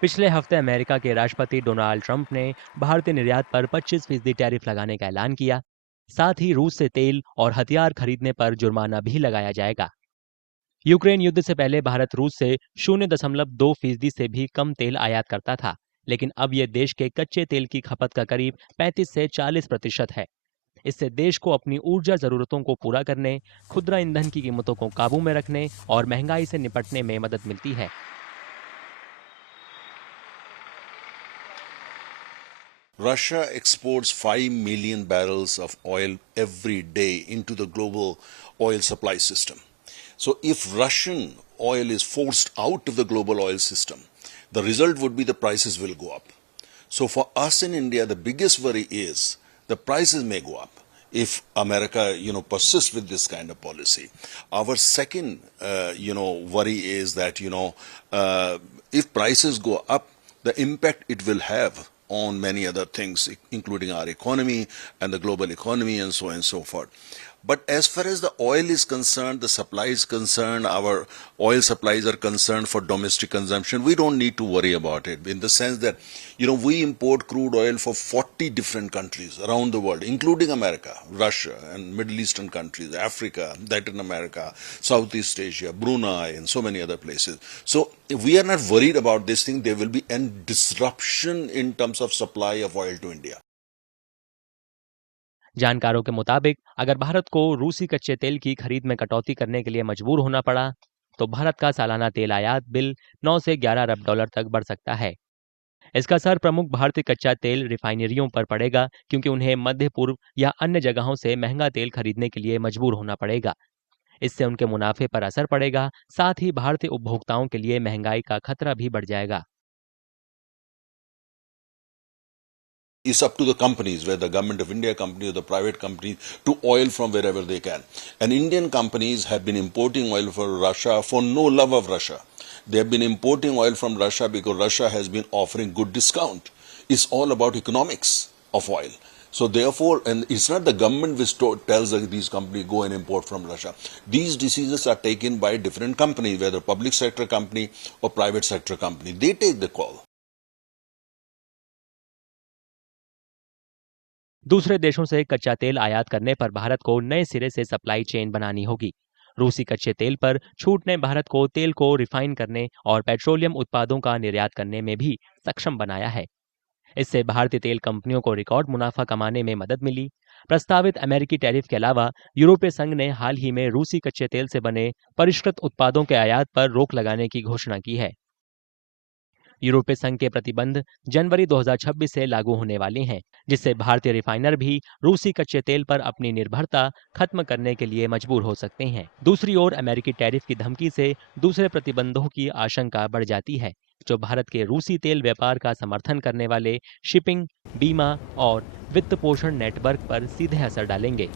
पिछले हफ्ते अमेरिका के राष्ट्रपति डोनाल्ड ट्रंप ने भारतीय निर्यात पर 25% टैरिफ लगाने का ऐलान किया। साथ ही रूस से तेल और हथियार खरीदने पर जुर्माना भी लगाया जाएगा। यूक्रेन युद्ध से पहले भारत रूस से 0.2% से भी कम तेल आयात करता था, लेकिन अब यह देश के कच्चे तेल की खपत का करीब 35 से 40% है। इससे देश को अपनी ऊर्जा जरूरतों को पूरा करने, खुदरा ईंधन की कीमतों को काबू में रखने और महंगाई से निपटने में मदद मिलती है। Russia exports 5 million barrels of oil every day into the global oil supply system. So if Russian oil is forced out of the global oil system, the result would be the prices will go up. So for us in India, the biggest worry is the prices may go up if America, persists with this kind of policy. Our second, worry is that, if prices go up, the impact it will have on many other things, including our economy and the global economy and so on and so forth. But as far as the oil is concerned, the supply is concerned, our oil supplies are concerned for domestic consumption, we don't need to worry about it in the sense that, we import crude oil for 40 different countries around the world, including America, Russia and Middle Eastern countries, Africa, Latin America, Southeast Asia, Brunei and so many other places. So if we are not worried about this thing, there will be a disruption in terms of supply of oil to India. जानकारों के मुताबिक अगर भारत को रूसी कच्चे तेल की खरीद में कटौती करने के लिए मजबूर होना पड़ा, तो भारत का सालाना तेल आयात बिल 9 से 11 अरब डॉलर तक बढ़ सकता है। इसका असर प्रमुख भारतीय कच्चा तेल रिफाइनरियों पर पड़ेगा, क्योंकि उन्हें मध्य पूर्व या अन्य जगहों से महंगा तेल खरीदने के लिए मजबूर होना पड़ेगा। इससे उनके मुनाफे पर असर पड़ेगा, साथ ही भारतीय उपभोक्ताओं के लिए महंगाई का खतरा भी बढ़ जाएगा। It's up to the companies, whether the government of India company or the private companies, to oil from wherever they can. And Indian companies have been importing oil for Russia for no love of Russia. They have been importing oil from Russia because Russia has been offering good discount. It's all about economics of oil. So therefore, and it's not the government which tells these companies go and import from Russia. These decisions are taken by different companies, whether public sector company or private sector company. They take the call. दूसरे देशों से कच्चा तेल आयात करने पर भारत को नए सिरे से सप्लाई चेन बनानी होगी। रूसी कच्चे तेल पर छूट ने भारत को तेल को रिफाइन करने और पेट्रोलियम उत्पादों का निर्यात करने में भी सक्षम बनाया है। इससे भारतीय तेल कंपनियों को रिकॉर्ड मुनाफा कमाने में मदद मिली। प्रस्तावित अमेरिकी टैरिफ के अलावा यूरोपीय संघ ने हाल ही में रूसी कच्चे तेल से बने परिष्कृत उत्पादों के आयात पर रोक लगाने की घोषणा की है। यूरोपीय संघ के प्रतिबंध जनवरी 2026 से लागू होने वाले हैं, जिससे भारतीय रिफाइनर भी रूसी कच्चे तेल पर अपनी निर्भरता खत्म करने के लिए मजबूर हो सकते हैं। दूसरी ओर अमेरिकी टैरिफ की धमकी से दूसरे प्रतिबंधों की आशंका बढ़ जाती है, जो भारत के रूसी तेल व्यापार का समर्थन करने वाले शिपिंग, बीमा और वित्त पोषण नेटवर्क पर सीधे असर डालेंगे।